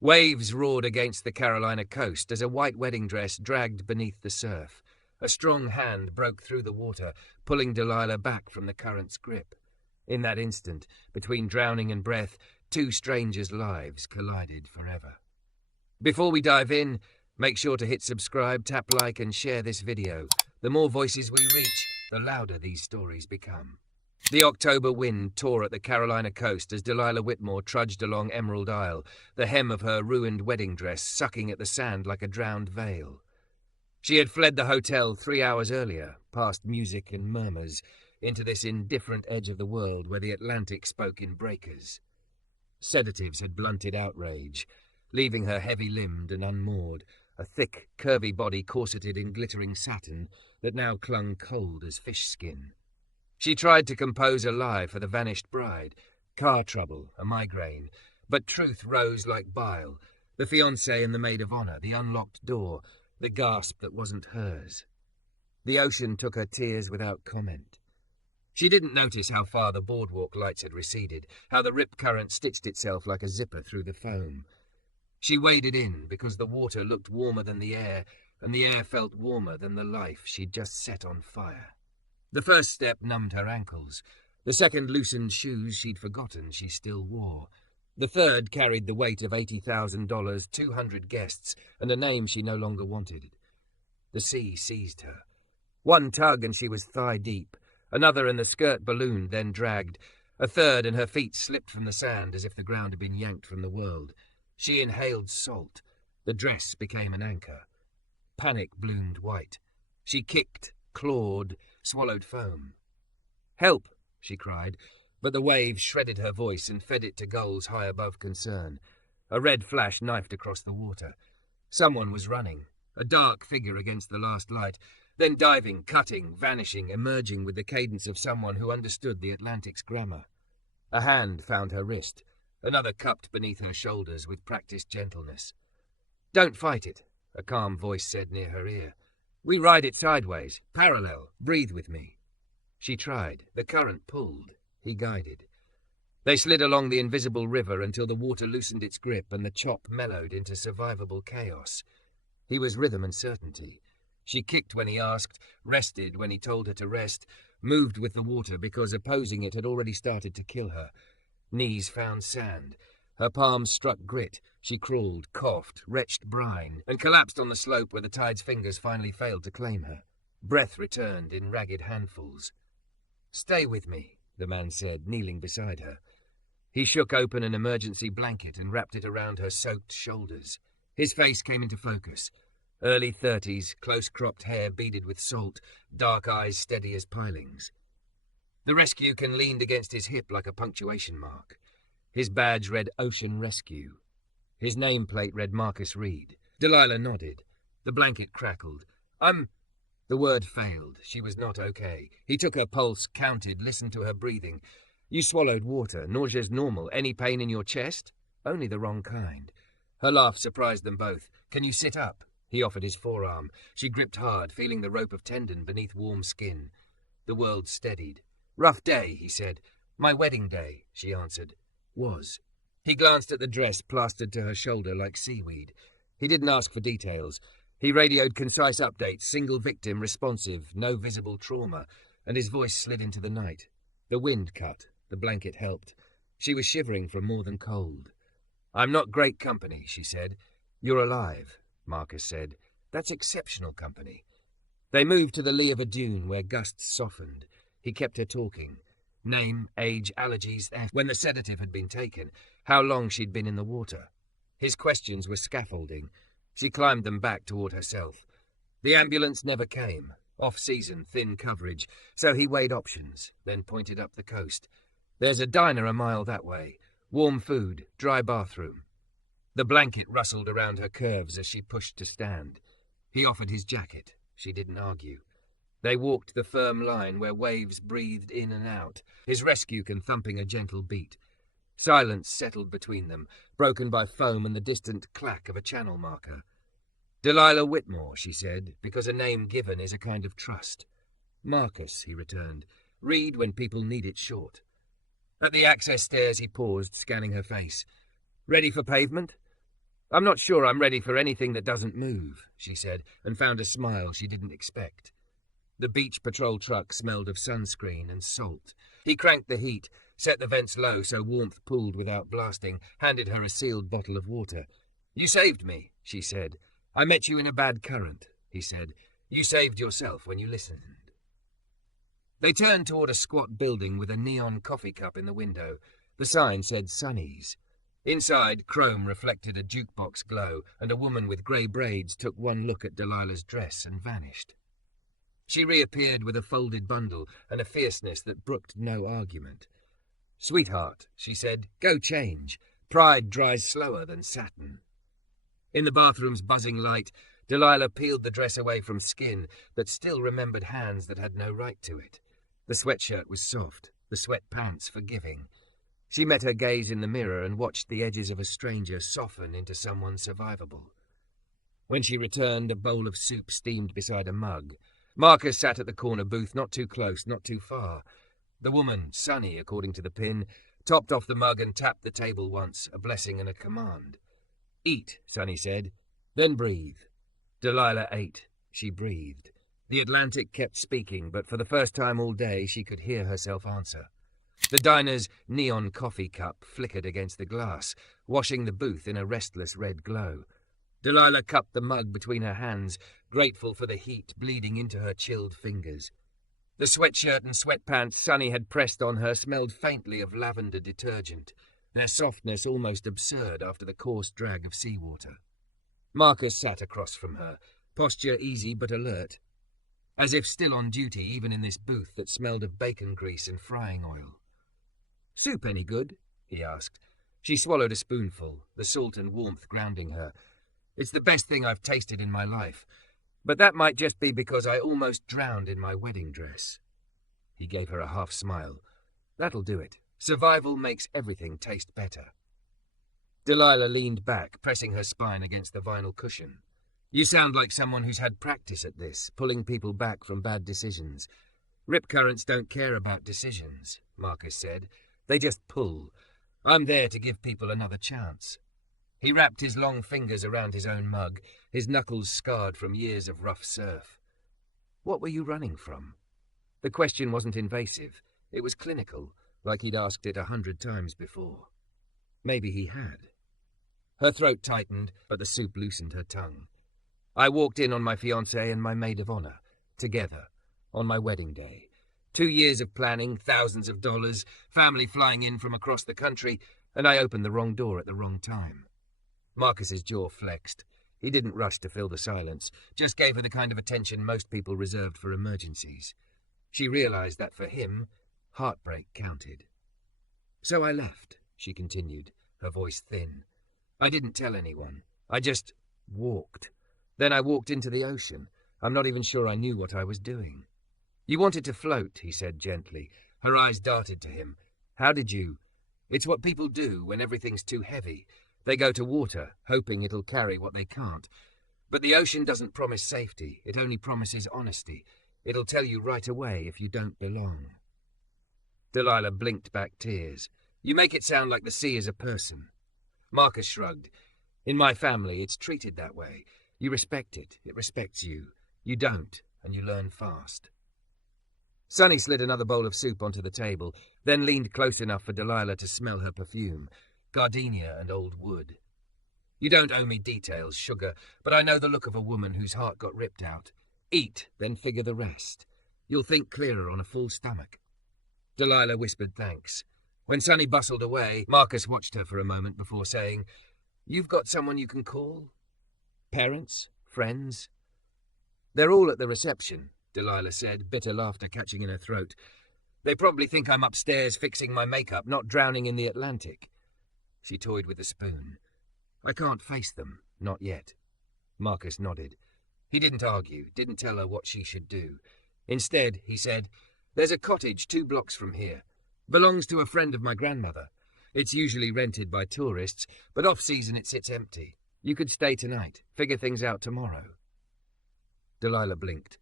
Waves roared against the Carolina coast as a white wedding dress dragged beneath the surf. A strong hand broke through the water, pulling Delilah back from the current's grip. In that instant, between drowning and breath, two strangers' lives collided forever. Before we dive in, make sure to hit subscribe, tap like, and share this video. The more voices we reach, the louder these stories become. The October wind tore at the Carolina coast as Delilah Whitmore trudged along Emerald Isle, the hem of her ruined wedding dress sucking at the sand like a drowned veil. She had fled the hotel 3 hours earlier, past music and murmurs, into this indifferent edge of the world where the Atlantic spoke in breakers. Sedatives had blunted outrage, leaving her heavy-limbed and unmoored, a thick, curvy body corseted in glittering satin that now clung cold as fish skin. She tried to compose a lie for the vanished bride, car trouble, a migraine, but truth rose like bile, the fiancé and the maid of honor, the unlocked door, the gasp that wasn't hers. The ocean took her tears without comment. She didn't notice how far the boardwalk lights had receded, how the rip current stitched itself like a zipper through the foam. She waded in because the water looked warmer than the air, and the air felt warmer than the life she'd just set on fire. The first step numbed her ankles. The second loosened shoes she'd forgotten she still wore. The third carried the weight of $80,000, 200 guests, and a name she no longer wanted. The sea seized her. One tug and she was thigh-deep. Another and the skirt ballooned, then dragged. A third and her feet slipped from the sand as if the ground had been yanked from the world. She inhaled salt. The dress became an anchor. Panic bloomed white. She kicked, clawed, swallowed foam. "Help!" she cried, but the waves shredded her voice and fed it to gulls high above concern. A red flash knifed across the water. Someone was running, a dark figure against the last light, then diving, cutting, vanishing, emerging with the cadence of someone who understood the Atlantic's grammar. A hand found her wrist, another cupped beneath her shoulders with practiced gentleness. "Don't fight it," a calm voice said near her ear. "We ride it sideways, parallel, breathe with me." She tried. The current pulled. He guided. They slid along the invisible river until the water loosened its grip and the chop mellowed into survivable chaos. He was rhythm and certainty. She kicked when he asked, rested when he told her to rest, moved with the water because opposing it had already started to kill her. Knees found sand. Her palms struck grit. She crawled, coughed, retched brine, and collapsed on the slope where the tide's fingers finally failed to claim her. Breath returned in ragged handfuls. "Stay with me," the man said, kneeling beside her. He shook open an emergency blanket and wrapped it around her soaked shoulders. His face came into focus. Early 30s, close-cropped hair beaded with salt, dark eyes steady as pilings. The rescuecan leaned against his hip like a punctuation mark. His badge read Ocean Rescue. His nameplate read Marcus Reed. Delilah nodded. The blanket crackled. The word failed. She was not okay. He took her pulse, counted, listened to her breathing. "You swallowed water. Nausea's normal. Any pain in your chest?" "Only the wrong kind." Her laugh surprised them both. "Can you sit up?" He offered his forearm. She gripped hard, feeling the rope of tendon beneath warm skin. The world steadied. "Rough day," he said. "My wedding day," she answered. "Was." He glanced at the dress plastered to her shoulder like seaweed. He didn't ask for details. He radioed concise updates, single victim, responsive, no visible trauma, and his voice slid into the night. The wind cut. The blanket helped. She was shivering from more than cold. "I'm not great company," she said. "You're alive," Marcus said. "That's exceptional company." They moved to the lee of a dune where gusts softened. He kept her talking. Name, age, allergies, when the sedative had been taken, how long she'd been in the water. His questions were scaffolding. She climbed them back toward herself. The ambulance never came. Off-season, thin coverage. So he weighed options, then pointed up the coast. "There's a diner a mile that way. Warm food, dry bathroom." The blanket rustled around her curves as she pushed to stand. He offered his jacket. She didn't argue. They walked the firm line where waves breathed in and out, his rescuecan thumping a gentle beat. Silence settled between them, broken by foam and the distant clack of a channel marker. "Delilah Whitmore," she said, "because a name given is a kind of trust." "Marcus," he returned. "Read when people need it short." At the access stairs he paused, scanning her face. "Ready for pavement?" I'm not sure I'm ready for anything that doesn't move, she said, and found a smile she didn't expect. The beach patrol truck smelled of sunscreen and salt. He cranked the heat, set the vents low so warmth pooled without blasting, handed her a sealed bottle of water. You saved me, she said. I met you in a bad current, he said. You saved yourself when you listened. They turned toward a squat building with a neon coffee cup in the window. The sign said Sonny's. Inside, chrome reflected a jukebox glow, and a woman with grey braids took one look at Delilah's dress and vanished. She reappeared with a folded bundle and a fierceness that brooked no argument. Sweetheart, she said, go change. Pride dries slower than satin. In the bathroom's buzzing light, Delilah peeled the dress away from skin, but still remembered hands that had no right to it. The sweatshirt was soft, the sweatpants forgiving. She met her gaze in the mirror and watched the edges of a stranger soften into someone survivable. When she returned, a bowl of soup steamed beside a mug. Marcus sat at the corner booth, not too close, not too far. The woman, Sunny, according to the pin, topped off the mug and tapped the table once, a blessing and a command. Eat, Sunny said, then breathe. Delilah ate. She breathed. The Atlantic kept speaking, but for the first time all day she could hear herself answer. The diner's neon coffee cup flickered against the glass, washing the booth in a restless red glow. Delilah cupped the mug between her hands, grateful for the heat bleeding into her chilled fingers. The sweatshirt and sweatpants Sunny had pressed on her smelled faintly of lavender detergent, their softness almost absurd after the coarse drag of seawater. Marcus sat across from her, posture easy but alert, as if still on duty even in this booth that smelled of bacon grease and frying oil. Soup any good? He asked. She swallowed a spoonful, the salt and warmth grounding her. It's the best thing I've tasted in my life, but that might just be because I almost drowned in my wedding dress. He gave her a half smile. That'll do it. Survival makes everything taste better. Delilah leaned back, pressing her spine against the vinyl cushion. You sound like someone who's had practice at this, pulling people back from bad decisions. Rip currents don't care about decisions, Marcus said. They just pull. I'm there to give people another chance. He wrapped his long fingers around his own mug, his knuckles scarred from years of rough surf. What were you running from? The question wasn't invasive. It was clinical, like he'd asked it 100 times before. Maybe he had. Her throat tightened, but the soup loosened her tongue. I walked in on my fiancé and my maid of honor, together, on my wedding day. 2 years of planning, thousands of dollars, family flying in from across the country, and I opened the wrong door at the wrong time. Marcus's jaw flexed. He didn't rush to fill the silence, just gave her the kind of attention most people reserved for emergencies. She realized that for him, heartbreak counted. So I left, she continued, her voice thin. I didn't tell anyone. I just walked. Then I walked into the ocean. I'm not even sure I knew what I was doing. You wanted to float, he said gently. Her eyes darted to him. How did you? It's what people do when everything's too heavy. They go to water, hoping it'll carry what they can't. But the ocean doesn't promise safety. It only promises honesty. It'll tell you right away if you don't belong. Delilah blinked back tears. You make it sound like the sea is a person. Marcus shrugged. In my family, it's treated that way. You respect it. It respects you. You don't, and you learn fast. Sunny slid another bowl of soup onto the table, then leaned close enough for Delilah to smell her perfume. Gardenia and old wood. You don't owe me details, sugar, but I know the look of a woman whose heart got ripped out. Eat, then figure the rest. You'll think clearer on a full stomach. Delilah whispered thanks. When Sunny bustled away, Marcus watched her for a moment before saying, You've got someone you can call? Parents? Friends? They're all at the reception, Delilah said, bitter laughter catching in her throat. They probably think I'm upstairs fixing my makeup, not drowning in the Atlantic. She toyed with the spoon. I can't face them, not yet. Marcus nodded. He didn't argue, didn't tell her what she should do. Instead, he said, There's a cottage 2 blocks from here. Belongs to a friend of my grandmother. It's usually rented by tourists, but off-season it sits empty. You could stay tonight, figure things out tomorrow. Delilah blinked.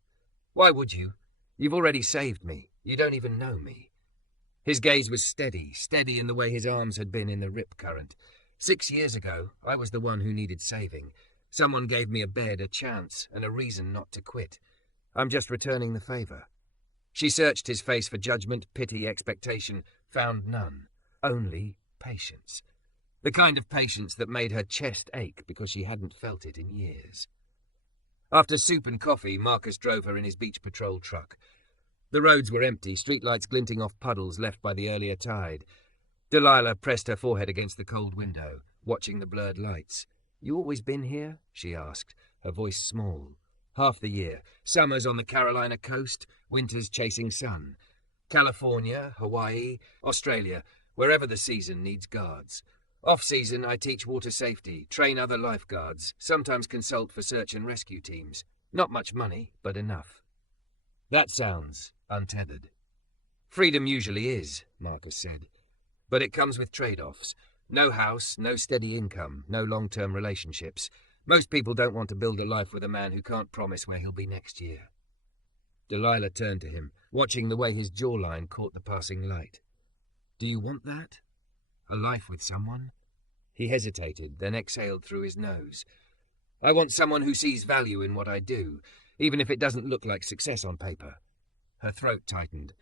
Why would you? You've already saved me. You don't even know me. His gaze was steady in the way his arms had been in the rip current. 6 years ago, I was the one who needed saving. Someone gave me a bed, a chance, and a reason not to quit. I'm just returning the favour." She searched his face for judgment, pity, expectation, found none. Only patience. The kind of patience that made her chest ache because she hadn't felt it in years. After soup and coffee, Marcus drove her in his beach patrol truck. The roads were empty, streetlights glinting off puddles left by the earlier tide. Delilah pressed her forehead against the cold window, watching the blurred lights. "You always been here?" she asked, her voice small. "Half the year. Summers on the Carolina coast, winters chasing sun. California, Hawaii, Australia, wherever the season needs guards. Off-season, I teach water safety, train other lifeguards, sometimes consult for search and rescue teams. Not much money, but enough." That sounds untethered. "Freedom usually is," Marcus said. "But it comes with trade-offs. No house, no steady income, no long-term relationships. Most people don't want to build a life with a man who can't promise where he'll be next year." Delilah turned to him, watching the way his jawline caught the passing light. "Do you want that? A life with someone?" He hesitated, then exhaled through his nose. "I want someone who sees value in what I do, even if it doesn't look like success on paper." Her throat tightened.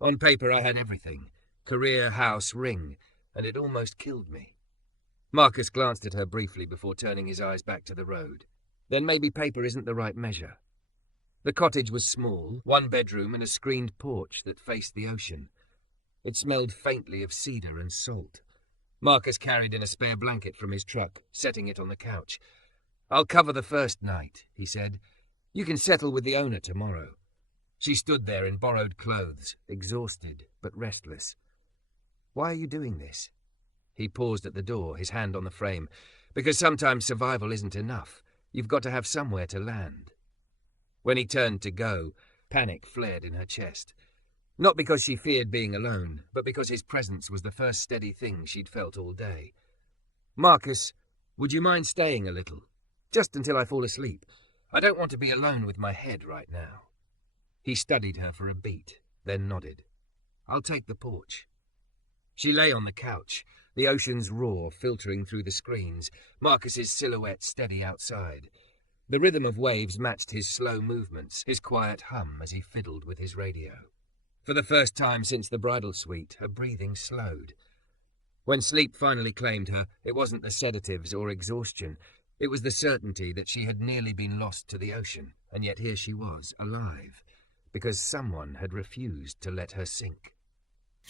"On paper I had everything. Career, house, ring, and it almost killed me." Marcus glanced at her briefly before turning his eyes back to the road. "Then maybe paper isn't the right measure." The cottage was small, 1 bedroom and a screened porch that faced the ocean. It smelled faintly of cedar and salt. Marcus carried in a spare blanket from his truck, setting it on the couch. "I'll cover the first night," he said. "You can settle with the owner tomorrow." She stood there in borrowed clothes, exhausted but restless. "Why are you doing this?" He paused at the door, his hand on the frame. "Because sometimes survival isn't enough. You've got to have somewhere to land." When he turned to go, panic flared in her chest. Not because she feared being alone, but because his presence was the first steady thing she'd felt all day. "Marcus, would you mind staying a little? Just until I fall asleep. I don't want to be alone with my head right now." He studied her for a beat, then nodded. "I'll take the porch." She lay on the couch, the ocean's roar filtering through the screens, Marcus's silhouette steady outside. The rhythm of waves matched his slow movements, his quiet hum as he fiddled with his radio. For the first time since the bridal suite, her breathing slowed. When sleep finally claimed her, it wasn't the sedatives or exhaustion. It was the certainty that she had nearly been lost to the ocean, and yet here she was, alive, because someone had refused to let her sink.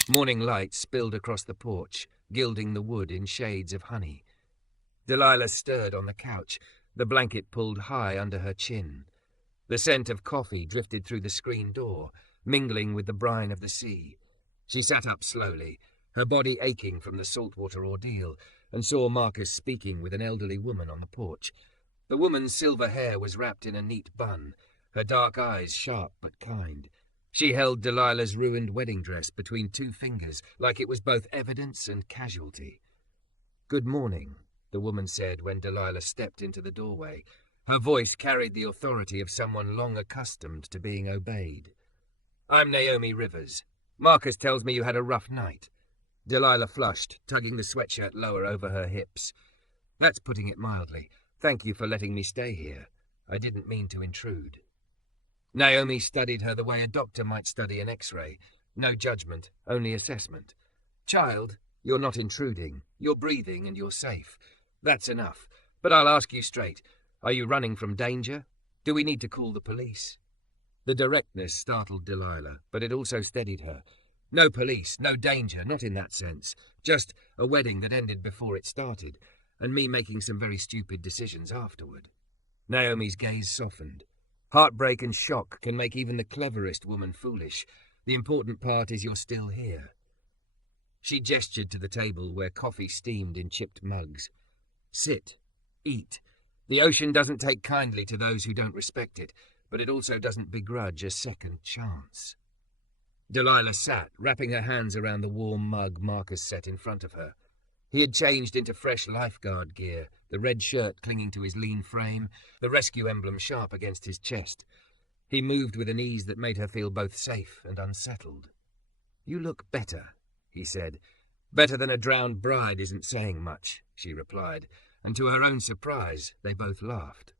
Morning light spilled across the porch, gilding the wood in shades of honey. Delilah stirred on the couch, the blanket pulled high under her chin. The scent of coffee drifted through the screen door, mingling with the brine of the sea. She sat up slowly, her body aching from the saltwater ordeal, and saw Marcus speaking with an elderly woman on the porch. The woman's silver hair was wrapped in a neat bun, her dark eyes sharp but kind. She held Delilah's ruined wedding dress between 2 fingers, like it was both evidence and casualty. "Good morning," the woman said when Delilah stepped into the doorway. Her voice carried the authority of someone long accustomed to being obeyed. "I'm Naomi Rivers. Marcus tells me you had a rough night." Delilah flushed, tugging the sweatshirt lower over her hips. "That's putting it mildly. Thank you for letting me stay here. I didn't mean to intrude." Naomi studied her the way a doctor might study an X-ray. No judgment, only assessment. "Child, you're not intruding. You're breathing and you're safe. That's enough. But I'll ask you straight. Are you running from danger? Do we need to call the police?" The directness startled Delilah, but it also steadied her. No police, no danger, not in that sense. Just a wedding that ended before it started, and me making some very stupid decisions afterward. Naomi's gaze softened. Heartbreak and shock can make even the cleverest woman foolish. The important part is you're still here. She gestured to the table where coffee steamed in chipped mugs. "Sit. Eat. The ocean doesn't take kindly to those who don't respect it, but it also doesn't begrudge a second chance." Delilah sat, wrapping her hands around the warm mug Marcus set in front of her. He had changed into fresh Lifeguard gear, the red shirt clinging to his lean frame, the rescue emblem sharp against his chest. He moved with an ease that made her feel both safe and unsettled. "You look better," he said. Better than a drowned bride isn't saying much, she replied, and to her own surprise, they both laughed.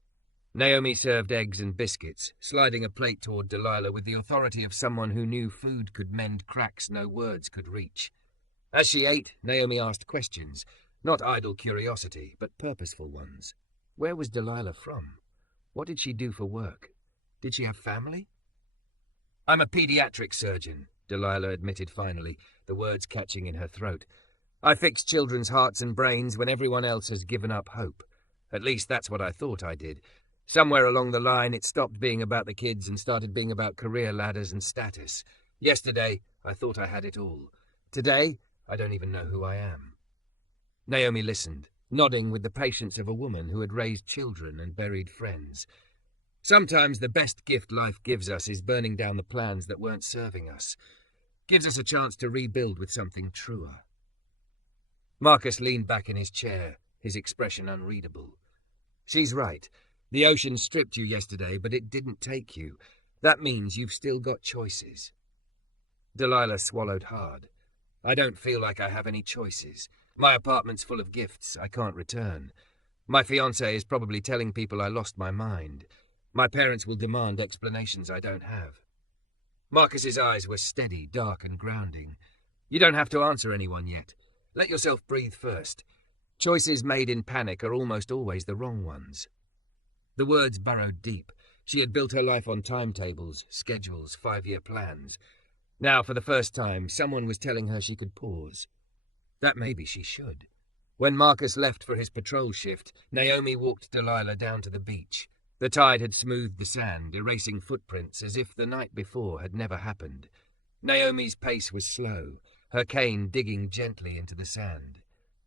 Naomi served eggs and biscuits, sliding a plate toward Delilah with the authority of someone who knew food could mend cracks no words could reach. As she ate, Naomi asked questions, not idle curiosity, but purposeful ones. Where was Delilah from? What did she do for work? Did she have family? I'm a pediatric surgeon, Delilah admitted finally, the words catching in her throat. I fix children's hearts and brains when everyone else has given up hope. At least that's what I thought I did. Somewhere along the line, it stopped being about the kids and started being about career ladders and status. Yesterday, I thought I had it all. Today, I don't even know who I am. Naomi listened, nodding with the patience of a woman who had raised children and buried friends. Sometimes the best gift life gives us is burning down the plans that weren't serving us. Gives us a chance to rebuild with something truer. Marcus leaned back in his chair, his expression unreadable. She's right. The ocean stripped you yesterday, but it didn't take you. That means you've still got choices. Delilah swallowed hard. I don't feel like I have any choices. My apartment's full of gifts I can't return. My fiancé is probably telling people I lost my mind. My parents will demand explanations I don't have. Marcus's eyes were steady, dark and grounding. You don't have to answer anyone yet. Let yourself breathe first. Choices made in panic are almost always the wrong ones. The words burrowed deep. She had built her life on timetables, schedules, 5-year plans. Now, for the first time, someone was telling her she could pause. That maybe she should. When Marcus left for his patrol shift, Naomi walked Delilah down to the beach. The tide had smoothed the sand, erasing footprints as if the night before had never happened. Naomi's pace was slow, her cane digging gently into the sand.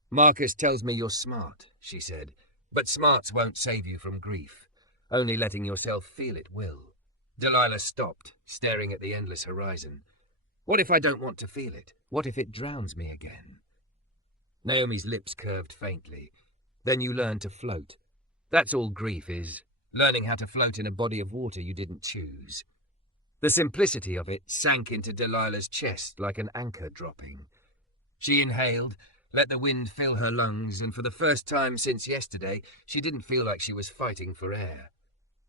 Marcus tells me you're smart, she said. But smarts won't save you from grief. Only letting yourself feel it will. Delilah stopped, staring at the endless horizon. What if I don't want to feel it? What if it drowns me again? Naomi's lips curved faintly. Then you learn to float. That's all grief is. Learning how to float in a body of water you didn't choose. The simplicity of it sank into Delilah's chest like an anchor dropping. She inhaled, let the wind fill her lungs, and for the first time since yesterday, she didn't feel like she was fighting for air.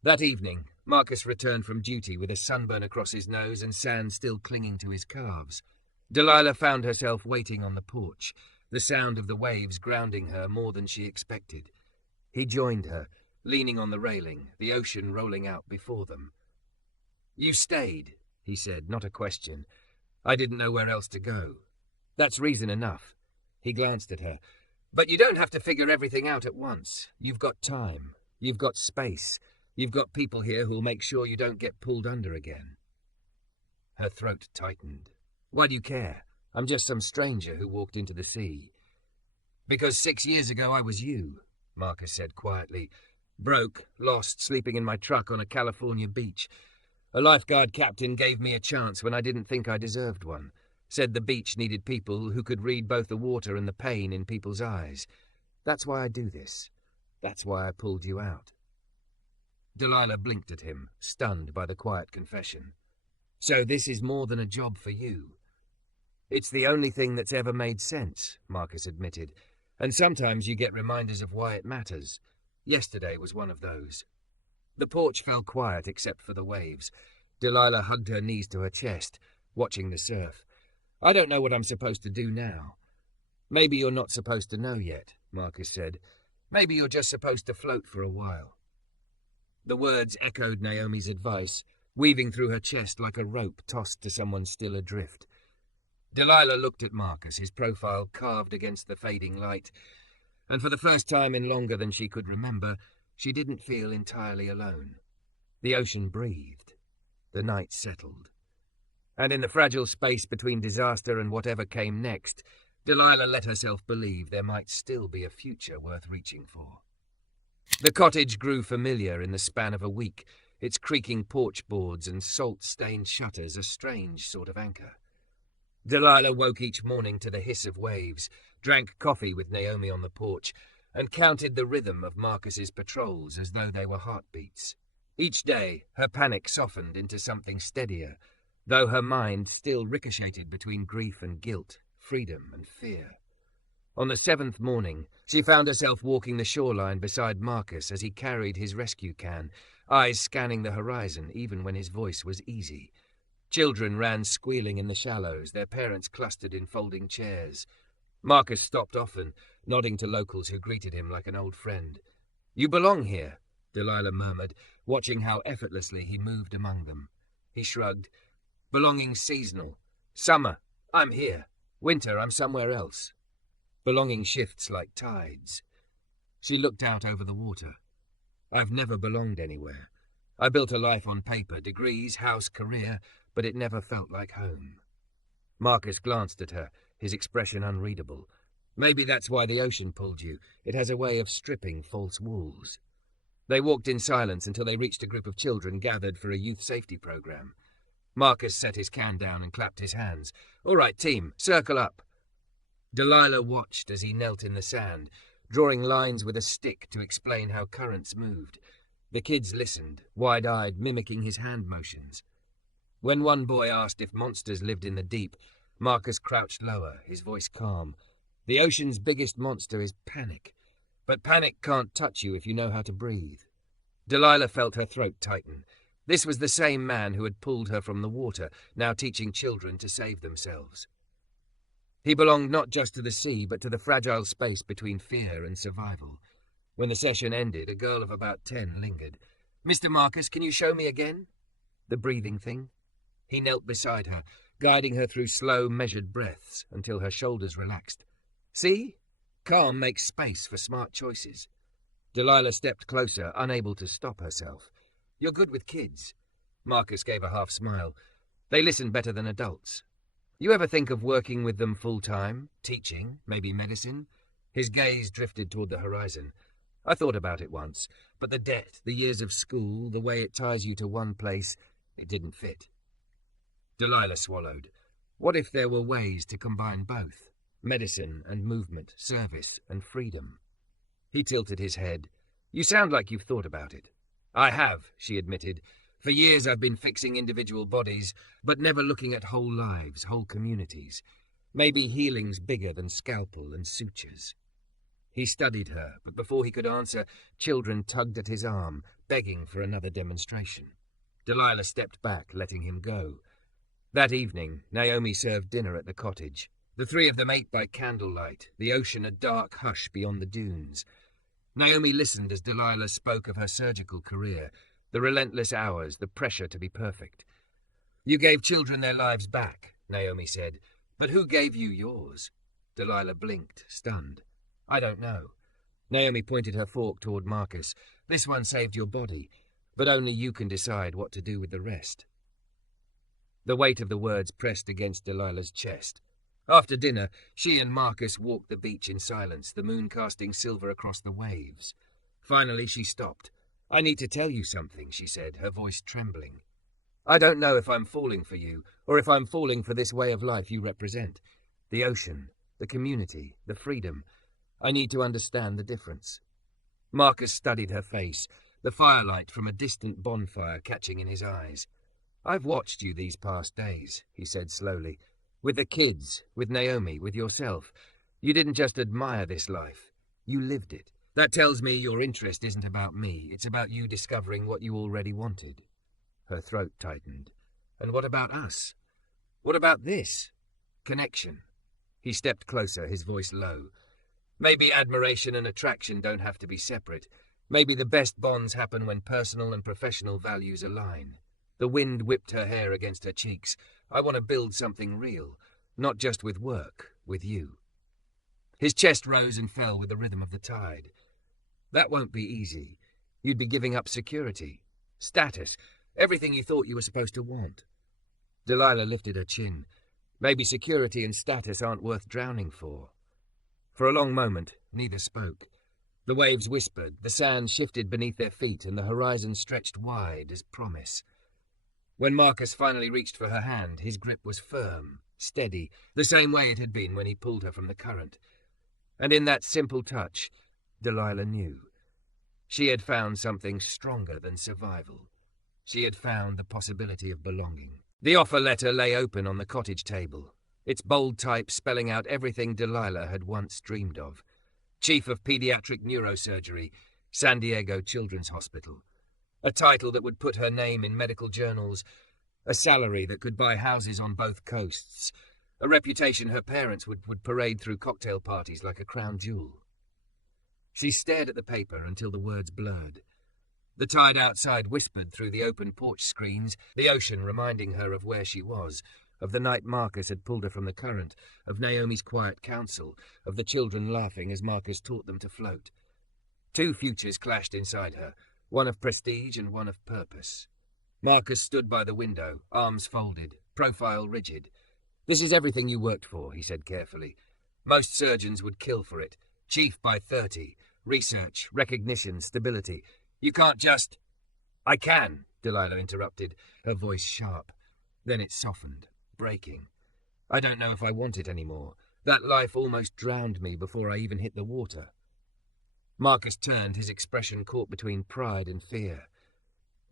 That evening, Marcus returned from duty with a sunburn across his nose and sand still clinging to his calves. Delilah found herself waiting on the porch, the sound of the waves grounding her more than she expected. He joined her, leaning on the railing, the ocean rolling out before them. You stayed, he said, not a question. I didn't know where else to go. That's reason enough. He glanced at her. But you don't have to figure everything out at once. You've got time. You've got space. You've got people here who'll make sure you don't get pulled under again. Her throat tightened. Why do you care? I'm just some stranger who walked into the sea. Because 6 years ago I was you, Marcus said quietly. Broke, lost, sleeping in my truck on a California beach. A lifeguard captain gave me a chance when I didn't think I deserved one. Said the beach needed people who could read both the water and the pain in people's eyes. That's why I do this. That's why I pulled you out. Delilah blinked at him, stunned by the quiet confession. So this is more than a job for you. It's the only thing that's ever made sense, Marcus admitted, and sometimes you get reminders of why it matters. Yesterday was one of those. The porch fell quiet except for the waves. Delilah hugged her knees to her chest, watching the surf. I don't know what I'm supposed to do now. Maybe you're not supposed to know yet, Marcus said. Maybe you're just supposed to float for a while. The words echoed Naomi's advice, weaving through her chest like a rope tossed to someone still adrift. Delilah looked at Marcus, his profile carved against the fading light, and for the first time in longer than she could remember, she didn't feel entirely alone. The ocean breathed. The night settled. And in the fragile space between disaster and whatever came next, Delilah let herself believe there might still be a future worth reaching for. The cottage grew familiar in the span of a week, its creaking porch boards and salt-stained shutters a strange sort of anchor. Delilah woke each morning to the hiss of waves, drank coffee with Naomi on the porch, and counted the rhythm of Marcus's patrols as though they were heartbeats. Each day, her panic softened into something steadier, though her mind still ricocheted between grief and guilt, freedom, and fear. On the 7th morning, she found herself walking the shoreline beside Marcus as he carried his rescue can, eyes scanning the horizon even when his voice was easy. Children ran squealing in the shallows, their parents clustered in folding chairs. Marcus stopped often, nodding to locals who greeted him like an old friend. "You belong here," Delilah murmured, watching how effortlessly he moved among them. He shrugged. "Belonging's seasonal. Summer, I'm here. Winter, I'm somewhere else. Belonging shifts like tides." She looked out over the water. "I've never belonged anywhere. I built a life on paper, degrees, house, career, but it never felt like home." Marcus glanced at her, his expression unreadable. "Maybe that's why the ocean pulled you. It has a way of stripping false walls." They walked in silence until they reached a group of children gathered for a youth safety program. Marcus set his can down and clapped his hands. "All right, team, circle up." Delilah watched as he knelt in the sand, drawing lines with a stick to explain how currents moved. The kids listened, wide-eyed, mimicking his hand motions. When one boy asked if monsters lived in the deep, Marcus crouched lower, his voice calm. "The ocean's biggest monster is panic, but panic can't touch you if you know how to breathe." Delilah felt her throat tighten. This was the same man who had pulled her from the water, now teaching children to save themselves. He belonged not just to the sea, but to the fragile space between fear and survival. When the session ended, a girl of about 10 lingered. "Mr. Marcus, can you show me again?" "The breathing thing?" He knelt beside her, guiding her through slow, measured breaths until her shoulders relaxed. "See? Calm makes space for smart choices." Delilah stepped closer, unable to stop herself. "You're good with kids." Marcus gave a half smile. "They listen better than adults. You ever think of working with them full-time? Teaching? Maybe medicine?" His gaze drifted toward the horizon. "I thought about it once, but the debt, the years of school, the way it ties you to one place, it didn't fit." Delilah swallowed. What if there were ways to combine both? Medicine and movement, service and freedom. He tilted his head. "You sound like you've thought about it." "I have," she admitted. "For years I've been fixing individual bodies, but never looking at whole lives, whole communities. Maybe healing's bigger than scalpel and sutures." He studied her, but before he could answer, children tugged at his arm, begging for another demonstration. Delilah stepped back, letting him go. That evening, Naomi served dinner at the cottage. The three of them ate by candlelight, the ocean a dark hush beyond the dunes. Naomi listened as Delilah spoke of her surgical career, the relentless hours, the pressure to be perfect. "You gave children their lives back," Naomi said. "But who gave you yours?" Delilah blinked, stunned. "I don't know." Naomi pointed her fork toward Marcus. "This one saved your body, but only you can decide what to do with the rest." The weight of the words pressed against Delilah's chest. After dinner, she and Marcus walked the beach in silence, the moon casting silver across the waves. Finally, she stopped. "I need to tell you something," she said, her voice trembling. "I don't know if I'm falling for you, or if I'm falling for this way of life you represent. The ocean, the community, the freedom. I need to understand the difference." Marcus studied her face, the firelight from a distant bonfire catching in his eyes. "I've watched you these past days," he said slowly. "With the kids, with Naomi, with yourself. You didn't just admire this life. You lived it. That tells me your interest isn't about me. It's about you discovering what you already wanted." Her throat tightened. "And what about us? What about this? Connection?" He stepped closer, his voice low. "Maybe admiration and attraction don't have to be separate. Maybe the best bonds happen when personal and professional values align." The wind whipped her hair against her cheeks. "I want to build something real, not just with work, with you." His chest rose and fell with the rhythm of the tide. "That won't be easy. You'd be giving up security, status, everything you thought you were supposed to want." Delilah lifted her chin. "Maybe security and status aren't worth drowning for." For a long moment, neither spoke. The waves whispered, the sand shifted beneath their feet, and the horizon stretched wide as promise. When Marcus finally reached for her hand, his grip was firm, steady, the same way it had been when he pulled her from the current. And in that simple touch, Delilah knew. She had found something stronger than survival. She had found the possibility of belonging. The offer letter lay open on the cottage table. its bold type spelling out everything Delilah had once dreamed of. Chief of Pediatric Neurosurgery, San Diego Children's Hospital. A title that would put her name in medical journals, a salary that could buy houses on both coasts, a reputation her parents would parade through cocktail parties like a crown jewel. She stared at the paper until the words blurred. The tide outside whispered through the open porch screens, the ocean reminding her of where she was, of the night Marcus had pulled her from the current, of Naomi's quiet counsel, of the children laughing as Marcus taught them to float. Two futures clashed inside her, one of prestige and one of purpose. Marcus stood by the window, arms folded, profile rigid. "This is everything you worked for," he said carefully. "Most surgeons would kill for it. Chief by 30. Research, recognition, stability. You can't just—" "I can," Delilah interrupted, her voice sharp. Then it softened, breaking. "I don't know if I want it anymore. That life almost drowned me before I even hit the water." Marcus turned, his expression caught between pride and fear.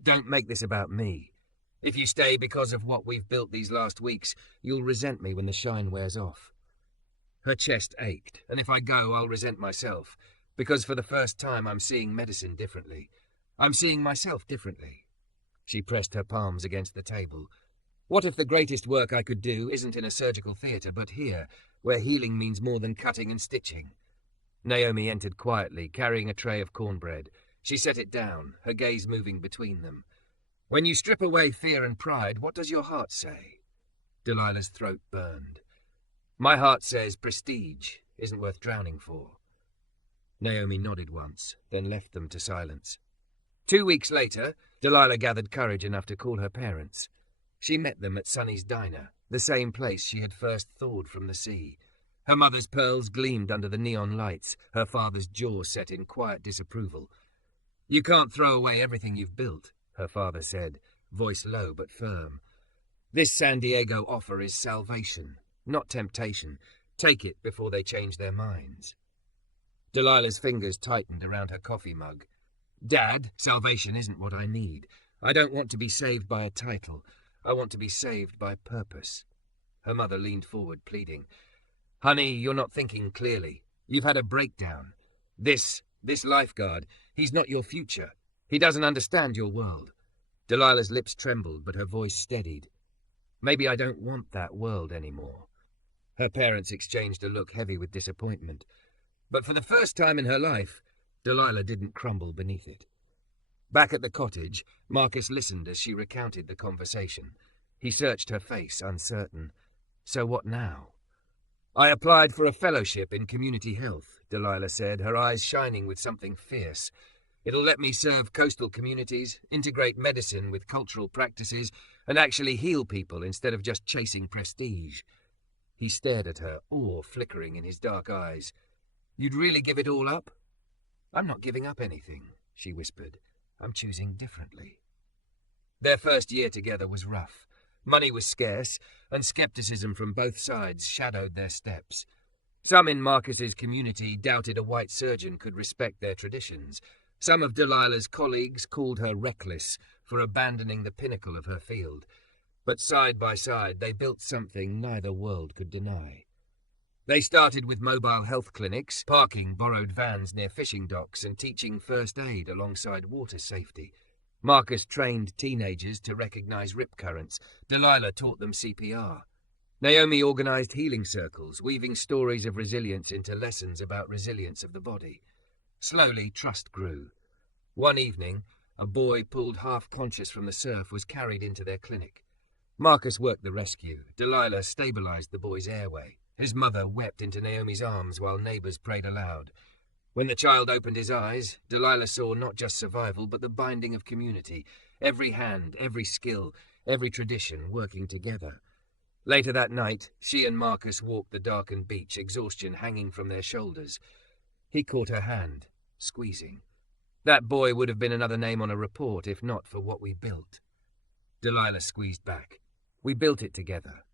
"Don't make this about me. If you stay because of what we've built these last weeks, you'll resent me when the shine wears off." Her chest ached, "And if I go, I'll resent myself, because for the first time I'm seeing medicine differently. I'm seeing myself differently." She pressed her palms against the table. "What if the greatest work I could do isn't in a surgical theatre, but here, where healing means more than cutting and stitching?" Naomi entered quietly, carrying a tray of cornbread. She set it down, her gaze moving between them. "When you strip away fear and pride, what does your heart say?" Delilah's throat burned. "My heart says prestige isn't worth drowning for." Naomi nodded once, then left them to silence. 2 weeks later, Delilah gathered courage enough to call her parents. She met them at Sonny's diner, the same place she had first thawed from the sea. Her mother's pearls gleamed under the neon lights, her father's jaw set in quiet disapproval. "You can't throw away everything you've built," her father said, voice low but firm. "This San Diego offer is salvation, not temptation. Take it before they change their minds." Delilah's fingers tightened around her coffee mug. "Dad, salvation isn't what I need. I don't want to be saved by a title. I want to be saved by purpose." Her mother leaned forward, pleading. "Honey, you're not thinking clearly. You've had a breakdown. This lifeguard, he's not your future. He doesn't understand your world." Delilah's lips trembled, but her voice steadied. "Maybe I don't want that world anymore." Her parents exchanged a look heavy with disappointment. But for the first time in her life, Delilah didn't crumble beneath it. Back at the cottage, Marcus listened as she recounted the conversation. He searched her face, uncertain. "So what now?" "I applied for a fellowship in community health," Delilah said, her eyes shining with something fierce. "It'll let me serve coastal communities, integrate medicine with cultural practices, and actually heal people instead of just chasing prestige." He stared at her, awe flickering in his dark eyes. "You'd really give it all up?" "I'm not giving up anything," she whispered. "I'm choosing differently." Their first year together was rough. Money was scarce, and skepticism from both sides shadowed their steps. Some in Marcus's community doubted a white surgeon could respect their traditions. Some of Delilah's colleagues called her reckless for abandoning the pinnacle of her field. But side by side, they built something neither world could deny. They started with mobile health clinics, parking borrowed vans near fishing docks and teaching first aid alongside water safety. Marcus trained teenagers to recognize rip currents. Delilah taught them CPR. Naomi organized healing circles, weaving stories of resilience into lessons about resilience of the body. Slowly, trust grew. One evening, a boy pulled half-conscious from the surf was carried into their clinic. Marcus worked the rescue. Delilah stabilized the boy's airway. His mother wept into Naomi's arms while neighbors prayed aloud. When the child opened his eyes, Delilah saw not just survival, but the binding of community. Every hand, every skill, every tradition working together. Later that night, she and Marcus walked the darkened beach, exhaustion hanging from their shoulders. He caught her hand, squeezing. "That boy would have been another name on a report if not for what we built." Delilah squeezed back. "We built it together."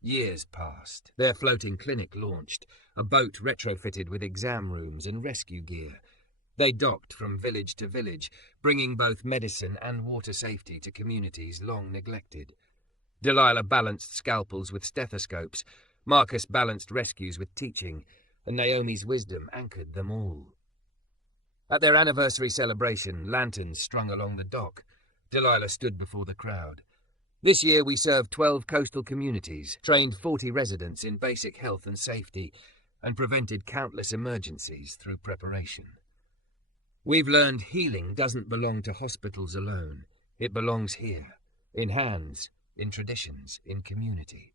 Years passed. Their floating clinic launched, a boat retrofitted with exam rooms and rescue gear. They docked from village to village, bringing both medicine and water safety to communities long neglected. Delilah balanced scalpels with stethoscopes, Marcus balanced rescues with teaching, and Naomi's wisdom anchored them all. At their anniversary celebration, lanterns strung along the dock, Delilah stood before the crowd. This year we served 12 coastal communities, trained 40 residents in basic health and safety, and prevented countless emergencies through preparation. We've learned healing doesn't belong to hospitals alone. It belongs here, in hands, in traditions, in community.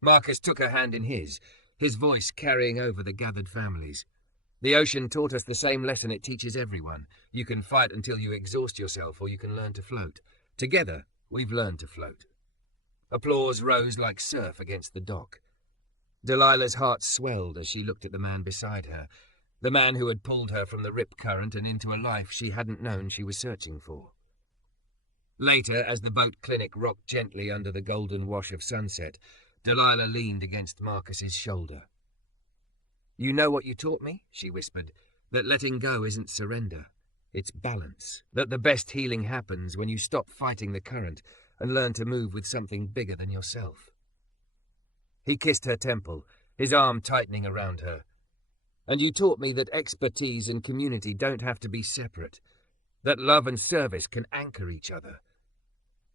Marcus took her hand in his voice carrying over the gathered families. The ocean taught us the same lesson it teaches everyone. You can fight until you exhaust yourself, or you can learn to float. Together, we've learned to float. Applause rose like surf against the dock. Delilah's heart swelled as she looked at the man beside her, the man who had pulled her from the rip current and into a life she hadn't known she was searching for. Later, as the boat clinic rocked gently under the golden wash of sunset, Delilah leaned against Marcus's shoulder. "You know what you taught me?" she whispered. "That letting go isn't surrender. It's balance. That the best healing happens when you stop fighting the current and learn to move with something bigger than yourself." He kissed her temple, his arm tightening around her. "And you taught me that expertise and community don't have to be separate. That love and service can anchor each other."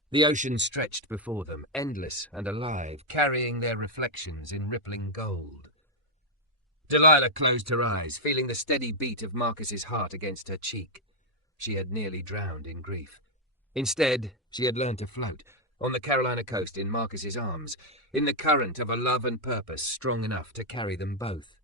The ocean stretched before them, endless and alive, carrying their reflections in rippling gold. Delilah closed her eyes, feeling the steady beat of Marcus's heart against her cheek. She had nearly drowned in grief. Instead, she had learned to float, on the Carolina coast in Marcus's arms, in the current of a love and purpose strong enough to carry them both.